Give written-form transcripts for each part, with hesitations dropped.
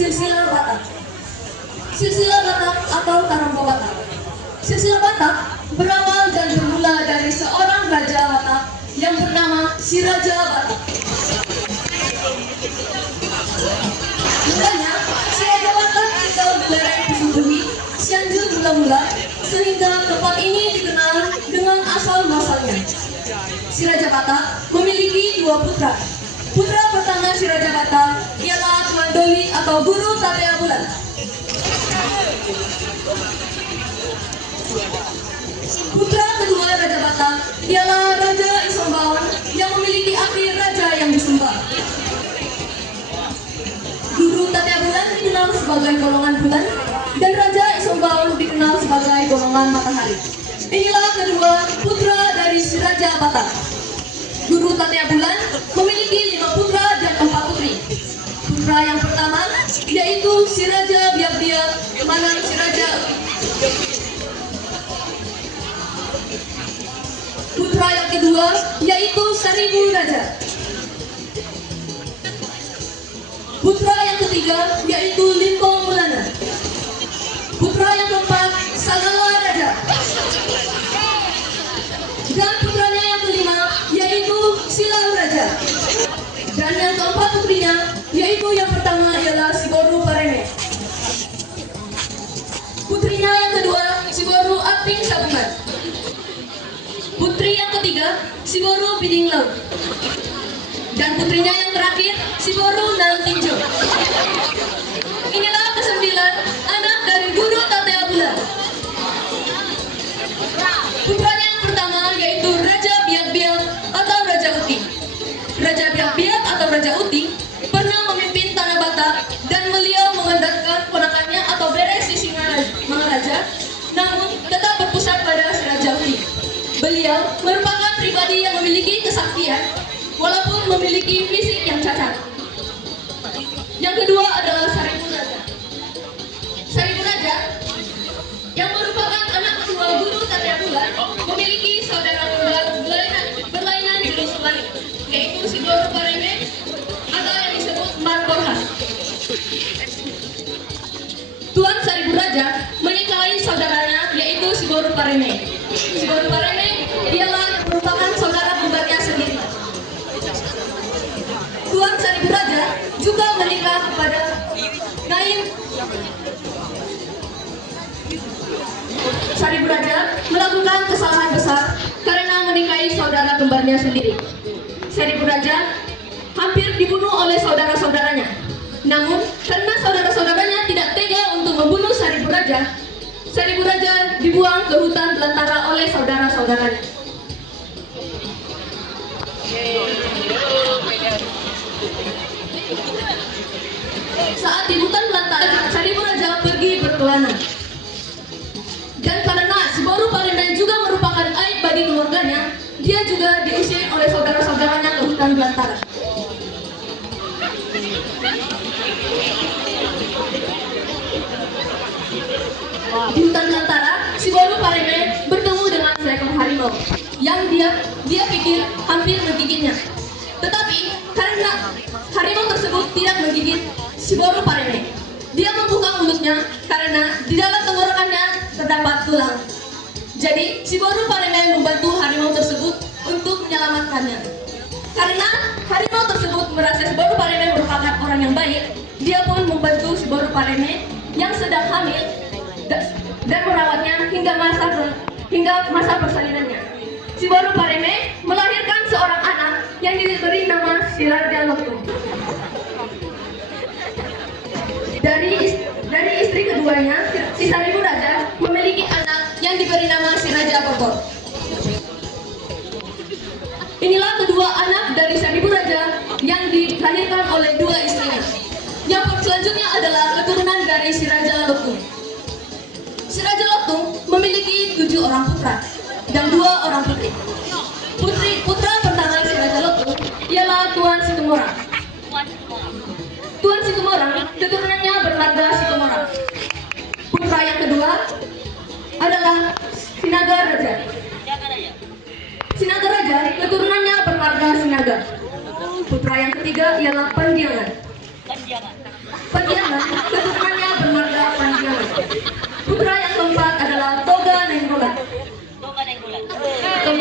silsilah Batak. Silsilah Batak atau Tarompa Batak. Silsilah Batak berawal dan bermula dari seorang raja Batak yang bernama si Raja Batak. Mulanya, si Raja Batak tinggal di lereng Pusundui, Cianjur mula-mula, sehingga tempat ini dikenal dengan asal-muasalnya. Si Raja Batak memiliki dua putra. Putra pertama si Raja Batak ialah Tuan Doli atau Guru Tatea Bulan. Putra kedua Raja Batak ialah Raja Isombaon yang memiliki arti raja yang disembah. Guru Tatea Bulan dikenal sebagai golongan bulan dan Raja Isombaon dikenal sebagai golongan matahari. Inilah kedua putra dari si Raja Batak. Guru Tatea Bulan memiliki 5 putra dan 4 putri. Putra yang pertama yaitu si Raja Biak-Biak Manang si Raja. Putra yang kedua yaitu Seribu Raja. Putra yang ketiga yaitu Limpong Mulana. Putra yang keempat Sagala Raja. Dan putranya yang kelima yaitu Silau Raja. Dan yang keempat putrinya yaitu yang pertama ialah si Boru Parene. Putrinya yang kedua si Boru Aping Sabungan. Putri yang ketiga si Boru Biding Laut. Dan putrinya yang terakhir si Boru Nang Tinjo. Inilah kesembilan anak dari Guru Tatea Bulan. Putranya yang pertama yaitu Raja Biak-Biak atau Raja Uti. Raja Biak-Biak atau Raja Uti pernah memimpin tanah Batak dan beliau mengandalkan ponakannya atau Beres si Mangaraja, namun tetap berpusat pada si Raja Uti. Beliau merupakan pribadi yang memiliki kesaktian walaupun memiliki fisik yang cacat. Yang kedua adalah Seribu Raja. Seribu Raja yang merupakan anak kedua Guru Tatea Bulan memiliki saudara kembar berlainan jenis kelamin, yaitu si Boru Parene atau yang disebut Markorhan. Tuan Seribu Raja menikahi saudaranya yaitu si Boru Parene. Si Boru Parene ialah merupakan saudara kembarnya sendiri. Tuan Seribu Raja juga menikah kepada Naim. Seribu Raja melakukan kesalahan besar karena menikahi saudara kembarnya sendiri. Seribu Raja hampir dibunuh oleh saudara-saudaranya. Namun, karena saudara-saudaranya tidak tega untuk membunuh Seribu Raja, Seribu Raja dibuang ke hutan belantara oleh saudara-saudaranya. Saat di hutan belantara, Seribu Raja pergi berkelana. Dan karena si Boru Parene juga merupakan aib bagi keluarganya, dia juga diusir oleh saudara-saudaranya ke hutan belantara. Di hutan belantara, si Boru Parene bertemu dengan seekor harimau yang dia pikir hampir menggigitnya. Tetapi karena harimau tersebut tidak menggigit si Boru Parene, dia membuka mulutnya karena di dalam tenggorokannya terdapat tulang. Jadi si Boru Parene membantu harimau tersebut untuk menyelamatkannya. Karena harimau tersebut merasa si Boru Parene merupakan orang yang baik, dia pun membantu si Boru Parene yang sedang hamil dan merawatnya hingga masa persalinannya. Si Boru Parene melahirkan seorang anak yang diberi nama si Raja Lotung. Dari istri keduanya, si Seribu Raja memiliki anak yang diberi nama si Raja Bogor. Inilah kedua anak dari Seribu Raja yang dilahirkan oleh dua istrinya. Yang selanjutnya adalah keturunan dari si Raja Lotung. Si Raja Lotung memiliki 7 orang putra dan 2 orang putri. Putra pertama si Raja Lotung ialah Tuan Situmorang. Tuan Situmorang keturunannya bermarga Situmorang. Putra yang kedua adalah Sinaga Raja. Sinaga Raja keturunannya bermarga Sinaga. Putra yang ketiga ialah Pandiangan. Padianan, keturunannya bermarga Pandianan. Putra yang keempat adalah Toga Nainggolan. Toga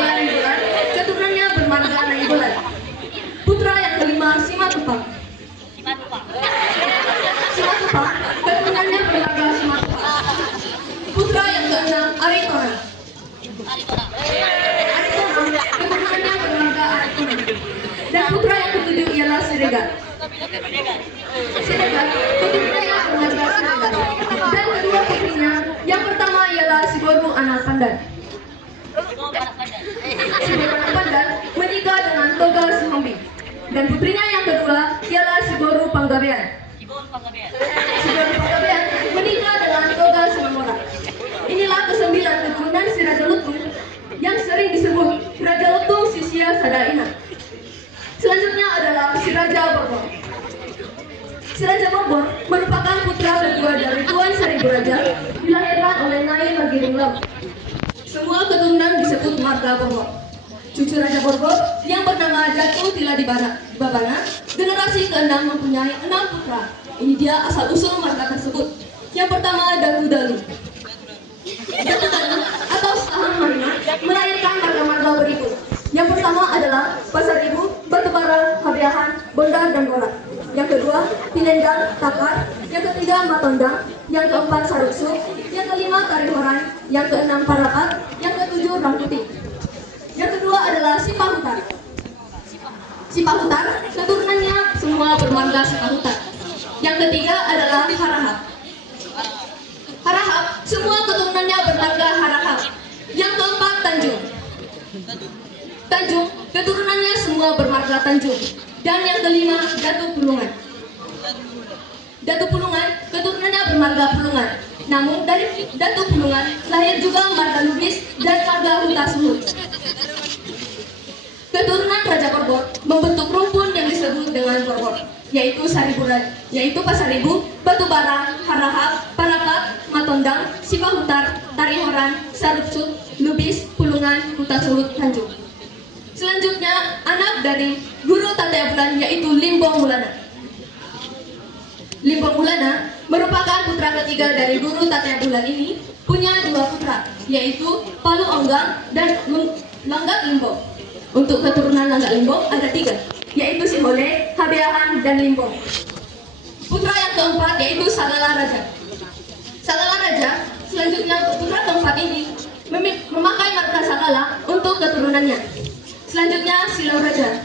Nainggolan, keturunannya bermarga Nainggolan. Putra yang kelima Simatupang. Simatupang, keturunannya bermarga Simatupang. Putra yang keenam Aritonan. Aritonan, keturunannya bermarga Aritonan. Dan putra yang ketujuh ialah Siregar. Siregar, keturunannya bermarga Siregar. Dan kedua putrinya, yang pertama ialah Siboru Anak Pandan. Siboru Anak Pandan menikah dengan Toga Sihombi. Dan putrinya yang kedua ialah Siboru Panggabean. Siboru Panggabean menikah dengan Toga Sinamora. Inilah kesembilan keturunan si Raja Lutung yang sering disebut Raja Lutung Sisia Sadaina. Selanjutnya adalah si Raja Borbor. Si Raja Borbor merupakan putra kedua dari Tuan Seribu Raja, dilahirkan oleh Nyai Magiring Laut. Semua keturunan disebut marga Borbor. Cucu Raja Borbor yang bernama Jatuh Tila di Babana, generasi ke-6 mempunyai 6 putra. Ini dia asal-usul marga tersebut. Yang pertama Datu Dalu. Datu Dalu atau Saham Marina melahirkan marga-marga berikut. Yang pertama adalah Pasaribu, Batubara, Habiahan, Bondar, dan Gorak. Yang kedua Pinendang, Takar. Yang ketiga Matondang. Yang keempat Saruksu. Yang kelima Karihoran. Yang keenam Parakat. Yang ketujuh Rangkuti. Yang kedua adalah Sipahutar. Sipahutar, keturunannya semua bermarga Sipahutar. Yang ketiga adalah Harahap. Harahap, semua keturunannya bermarga Harahap. Yang keempat Tanjung. Tanjung, keturunannya semua bermarga Tanjung. Dan yang kelima Datu Pulungan. Datu Pulungan, keturunannya bermarga Pulungan. Namun dari Datu Pulungan lahir juga marga Lubis dan marga Huta Suhut. Keturunan Raja Borbor membentuk rumpun yang disebut dengan Borbor, yaitu Pasaribu, Batubara, Harahap, Parakat, Matondang, Sipahutar, Tarihoran, Sarupsut, Lubis, Pulungan, Huta Suhut, Tanjung. Selanjutnya anak dari Guru Tatea Bulan yaitu Limbong Mulana. Limbong Mulana merupakan putra ketiga dari Guru Tatea Bulan ini, punya 2 putra, yaitu Palu Onggang dan Langgak Limbong. Untuk keturunan Langgak Limbong ada 3, yaitu Sihole, Habeahan, dan Limbong. Putra yang keempat yaitu Salala Raja. Salala Raja, selanjutnya putra keempat ini memakai marga Salala untuk keturunannya. Selanjutnya Silau Raja.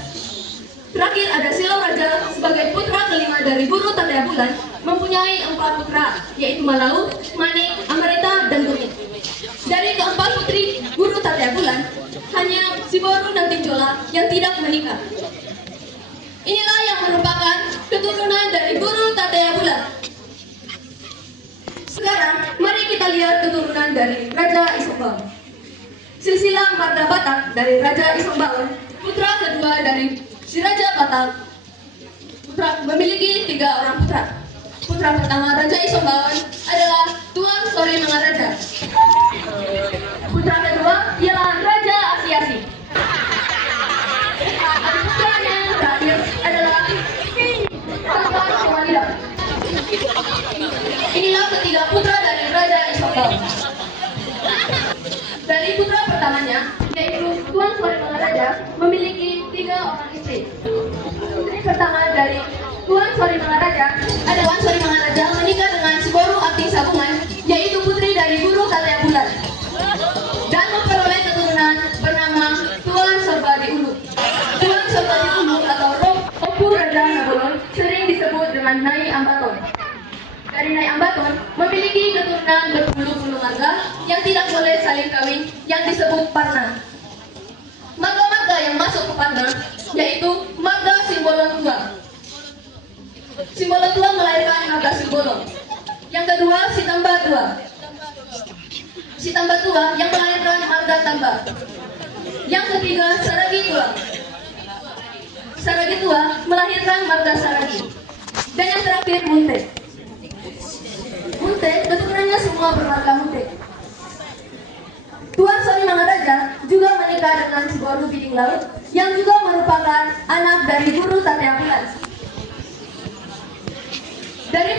Terakhir ada Silau Raja sebagai putra kelima dari Guru Tatea Bulan, mempunyai 4 putra, yaitu Malau, Manik, Amarita, dan Gumit. Dari keempat putri Guru Tatea Bulan, hanya Siboru dan Tinjola yang tidak menikah. Inilah yang merupakan keturunan dari Guru Tatea Bulan. Sekarang, mari kita lihat keturunan dari Raja Isombaun. Silsilah marga Batak dari Raja Isombaun, putra kedua dari si Raja Batak, memiliki 3 orang putra. Putra pertama Raja Isombaun adalah Tuan Sori Mangaraja. Putra kedua ialah Raja Asiasi. Putra yang terakhir adalah Tuan Kewalida. Inilah ketiga putra dari Raja Isombaun. Dari putra pertamanya, yaitu Tuan Sori Mangaraja, memiliki 3 orang istri. Istri pertama dari Tuan Sori Mangaraja ada Tuan Sori Mangaraja menikah dengan Siboru Ating Sabungan, yaitu putri dari Guru Tatea Bulan, dan memperoleh keturunan bernama Tuan Sorbadi Ulu. Tuan Sorbadi Ulu atau Opu Raja Nabolon sering disebut dengan Nyai Ambaton. Dari Nyai Ambaton memiliki keturunan berpuluh-puluh marga yang tidak boleh saling kawin yang disebut Parna. Marga-marga yang masuk ke Parna yaitu marga Simbolon Tua. Simbolon Tua melahirkan marga Simbolon. Yang kedua Sitamba Tua. Sitamba Tua yang melahirkan marga Tamba. Yang ketiga Saragi Tua. Saragi Tua melahirkan marga Saragi. Dan yang terakhir Munte. Munte, keturunannya semua bermarga Munte. Tuan Sori Mangaraja juga menikah dengan Siboru Biding Laut yang juga merupakan anak dari Guru Tatea Bulan. Dari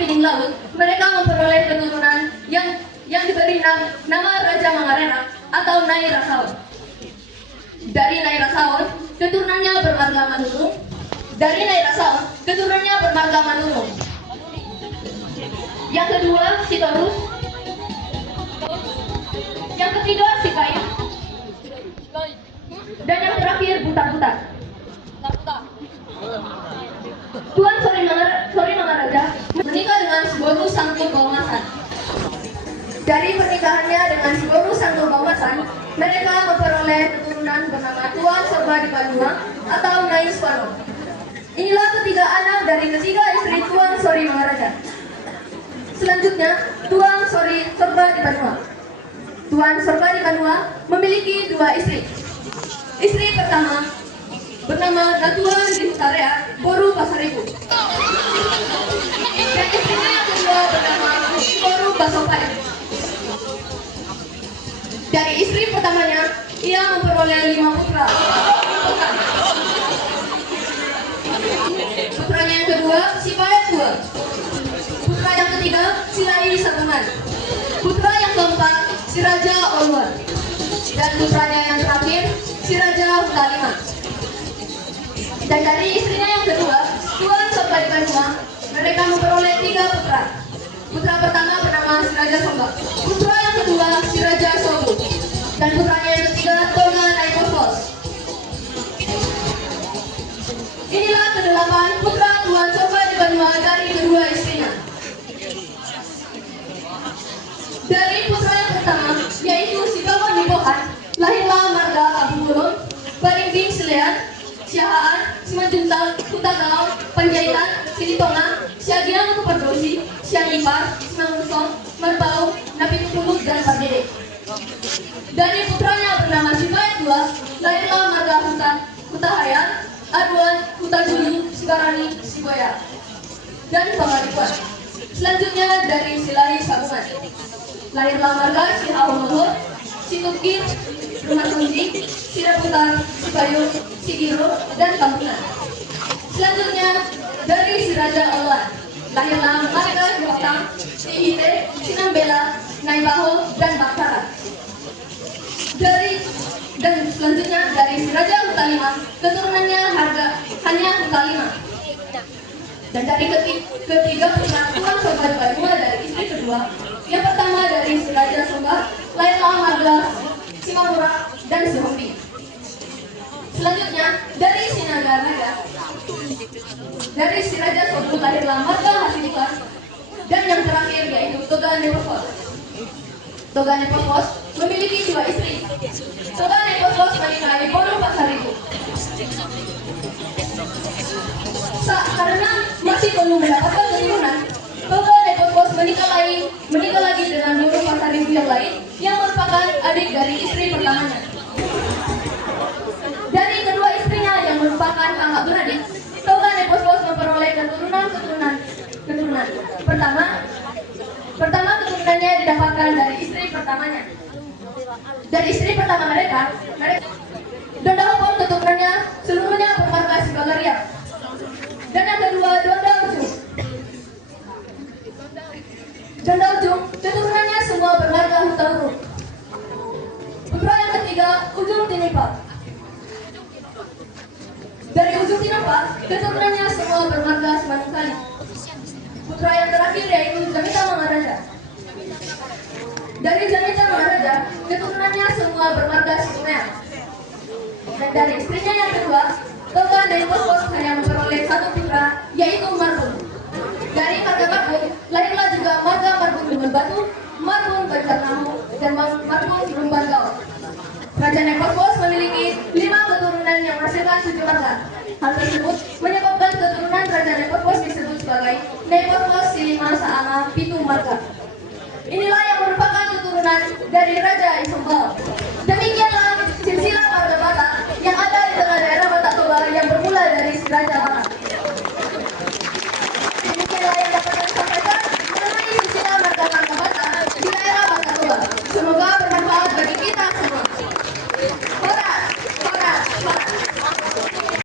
Pining Laut, mereka memperoleh keturunan yang diberi nama Raja Mangarena atau Nyai Rasaon. Dari Nyai Rasaon, keturunannya bermarga Manurung. Dari Nyai Rasaon, keturunannya bermarga Manurung. Yang kedua, Sitorus. Yang ketiga, Sikayu. Dan yang terakhir, Buta-Buta. Tuan Sori Mangaraja menikah dengan Siboru Sangku Baumasan. Dari pernikahannya dengan Siboru Sangku Baumasan, mereka memperoleh keturunan bernama Tuan Sorba Dipanuang atau Nyai Suwano. Inilah ketiga anak dari ketiga istri Tuan Sori Mangaraja. Selanjutnya, Tuan Sorba Dipanuang. Tuan Sorba Dipanuang memiliki dua istri. Istri pertama bernama Datua Rinutarea Boru Pasaribu. Dan istrinya yang kedua bernama Boru Basopai. Dari istri pertamanya, ia memperoleh 5 putra. Putranya yang kedua, si Payat II. Putra yang ketiga, si Lai Sabungan. Putra yang keempat, si Raja Oluan. Dan putranya yang terakhir, si Raja Hutalima. Dan dari istrinya yang kedua, Tuan Sorba Dipanuang, mereka memperoleh 3 putra. Putra pertama bernama si Raja Somba. Putra yang kedua, si Raja Sobu. Dan putranya yang ketiga, Toga Naikosmos. Inilah ke-8 putra Tuan Sorba Dipanuang dari kedua istrinya. Dari putra yang pertama, yaitu si Kawan Dipohan, lahirlah marga Abu Gulung, Barimbing Silean, Siahaan, Simanjuntal, Kutagaw, Panjaitan, Silitonga, Siagiang Kuperdosi, Siangipar, Simangunsong, Merbau, Napitutuluk, dan Pardede. Dari putranya bernama Sipayat II, lahirlah marga Hutahayan, Aduan, Hutajulu, Sibarani, Siboya, dan Pangaribuan. Selanjutnya dari Silai Sabungan, lahirlah marga Sihaumuhur, Situkir, Rumah Kunci, Siraputar, Sipayung, Sigiro, dan Kampungan. Selanjutnya dari si Raja Oluan, lahirlah marga Siotang, Sihite, Sinambela, Naibaho, dan Baktara. Dan selanjutnya dari si Raja Hutalima, keturunannya hanya Hutalima. Dan dari ketiga putra Tuan Sorba Dipanuang dari istri kedua, yang pertama dari si Raja Somba, lahirlah marga Simamura dan Sihombi. Selanjutnya dari si Naga, dari si Raja Sobu lahirlah marga Hasibukan. Dan yang terakhir yaitu Toga Nepos. Toga Nepos memiliki 2 istri. Toga Nepos menikahi Boru Pasaribu. Karena masih belum mendapatkan keturunan, Toga Nepos menikah lagi dengan Boru Pasaribu yang lain, yang merupakan adik dari istri pertamanya. Dari kedua istrinya yang merupakan kakak beradik, Toga Nepos memperoleh keturunan. Pertama keturunannya didapatkan dari istri pertamanya. Dari istri pertama mereka Dondahopon keturunannya seluruhnya bermarga Sibagaria. Dan yang kedua Donda Ujung keturunannya semua bermarga Hutauruk. Putra yang ketiga Ujung Tinipa. Dari Ujung Tinipa keturunannya semua bermarga Semanukali. Putra yang terakhir yaitu Jamita Mangaraja. Dari Jamita Mangaraja keturunannya semua bermarga Sikumea. Dan dari istrinya yang kedua, Toga Nepos hanya memperoleh 1 putra, yaitu Marbun. Dari marga Marbun lahirlah juga marga Marbun Dumel Batu, Marbun Banjarnamo, dan Marbun Rumbargao. Raja Nepos memiliki 5 keturunan yang menghasilkan 7 marga. Hal tersebut menyebabkan keturunan Raja Nepos disebut sebagai Nepos Silima Saama Pitu Marga. Inilah yang merupakan keturunan dari Raja Isombao. Demikian